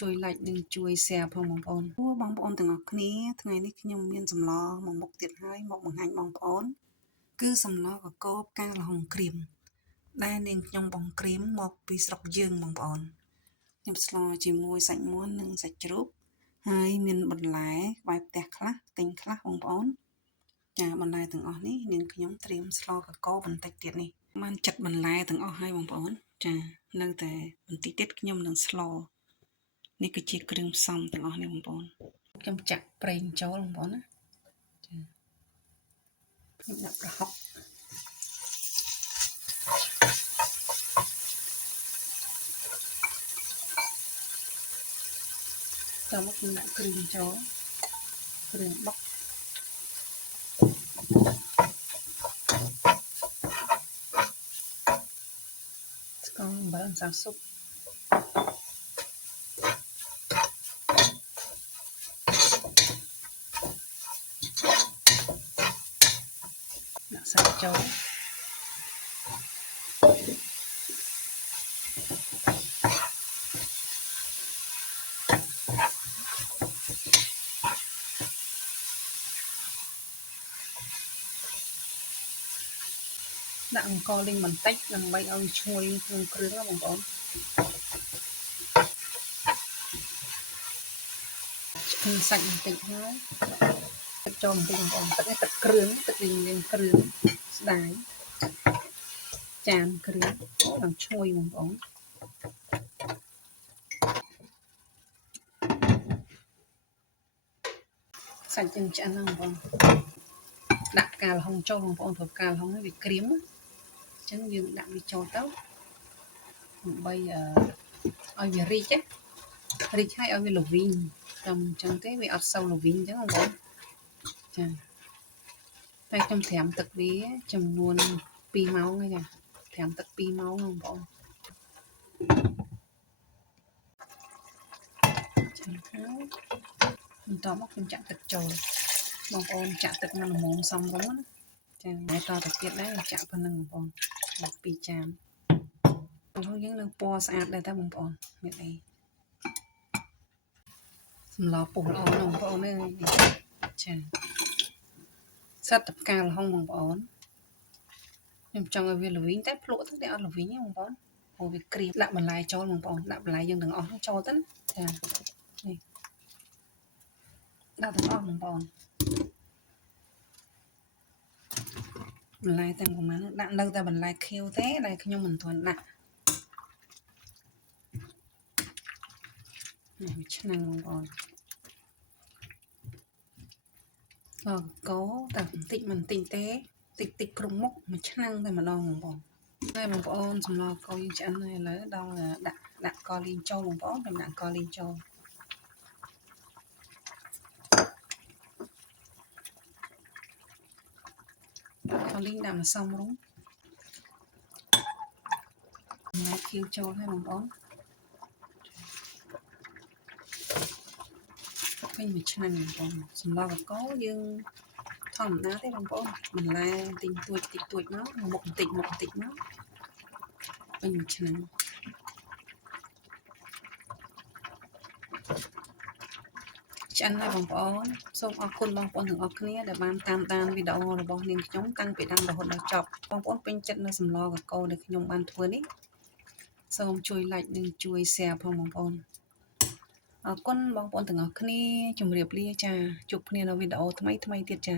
ជួយ like និងជួយ share ផងបងប្អូនបងប្អូនទាំងអស់គ្នាថ្ងៃនេះខ្ញុំមានសម្លមួយមុខទៀតហើយមកបង្ហាញបងប្អូនគឺសម្លកកផ្កាល្ហុងក្រៀមដែលនាងខ្ញុំបង្ក្រៀមមកពីស្រុកយើងបងប្អូនខ្ញុំស្លជាមួយសាច់មាន់និងសាច់ជ្រូកហើយមានបន្លែក្បែរផ្ទះខ្លះទិញខ្លះបងប្អូនចាបន្លែទាំងអស់នេះនាងខ្ញុំត្រៀមស្លកកបន្តិចទៀតនេះបានចាត់បន្លែទាំងអស់ហើយបងប្អូនចានៅតែបន្តិចទៀតខ្ញុំនឹងស្លនេះគឺជាគ្រឿងផ្សំទាំងអស់នេះបងប្អូនខ្ញុំចាក់ប្រេងចូលបងប្អូនណាចាខ្ញុំដាក់ប្រហុកតមកខ្ញុំដាក់គ្រឿងចូលគ្រឿងបុកស្ករអំបិលម្សៅស៊ុបដាក់សាច់ចូលដាក់អង្ករលីងបន្តិចដើម្បីឲ្យឈ្ងុយក្នុងគ្រឿងបងប្អូនឆ្អឹងសាច់បន្តិចហើយទឹកចូលបន្តិចបងប្អូនទឹកនេះទឹកគ្រឿងទឹកលីងមានគ្រឿងស្ដាយចានគ្រឿងដល់ឈ្ងុយបងប្អូនសាច់ចិញ្ចឹមហ្នឹងបងប្អូនដាក់ផ្កាល្ហុងចូលបងប្អូនព្រោះផ្កាល្ហុងនេះវាក្រៀមអញ្ចឹងយើងដាក់វាចូលទៅដើម្បីឲ្យវារីករីកហើយឲ្យវាល្វីងតែអញ្ចឹងទេវាអត់សូវល្វីងអញ្ចឹងបងប្អូនចាតែខ្ញុំត្រាំទឹកវាចំនួន2ម៉ោងហើយចាត្រាំទឹក2ម៉ោងបងប្អូនចាំហើយបន្តមកខ្ញុំចាក់ទឹកចូលបងប្អូនចាក់ទឹកមកល្មមសមរម្យណាចាតែតទៅទៀតដែរចាក់ប៉ុណ្ណឹងបងប្អូន2ចានហើយយើងនឹងពណ៌ស្អាតដែរតើបងប្អូននេះអីសម្លពុះល្អណាស់បងប្អូនអើយចាសិតតែផ្កាល្ហុងបងប្អូនខ្ញុំចង់ឲ្យវាល្វីងតែភ្លក់ទៅតែអត់ល្វីងទេបងប្អូនព្រោះវាក្រៀមដាក់បន្លែចូលបងប្អូនដាក់បន្លែយើងទាំងអស់ចូលទៅណាចានេះដាក់ទាំងអស់បងប្អូនបន្លែទាំងប្រហែលដាក់នៅតែបន្លែខៀវទេដែលខ្ញុំមិនទាន់ដាក់នេះមួយឆ្នាំងបងប្អូនកកតែបន្តិចមិនតិចទេតិចគ្រប់មុខមួយឆ្នាំងតែម្ដងបងប្អូនហើយបងប្អូនសម្លកយើងឆ្អិនហើយឥឡូវដល់ដាក់កលីងចូលបងប្អូនខ្ញុំដាក់កលីងចូលកលីងដាក់ម្សៅរុំដាក់ខៀវចូលហើយបងប្អូនពេញមួយឆ្នាំងបងប្អូនសម្លកកយើងធម្មតាទេបងប្អូនបន្លែតិចតួចមកមុខបន្តិចមកពេញមួយឆ្នាំងឆ្អិនហើយបងប្អូនសូមអរគុណបងប្អូនទាំងអស់គ្នាដែលបានតាមដានវីដេអូរបស់នាងខ្ញុំតាំងពីដើមរហូតដល់ចប់បងប្អូនពេញចិត្តនៅសម្លកកដែលខ្ញុំបានធ្វើនេះសូមជួយ like និងជួយ share ផងបងប្អូនអរគុណបងប្អូនទាំងអស់គ្នាជម្រាបលាចាជួបគ្នានៅវីដេអូថ្មីទៀតចា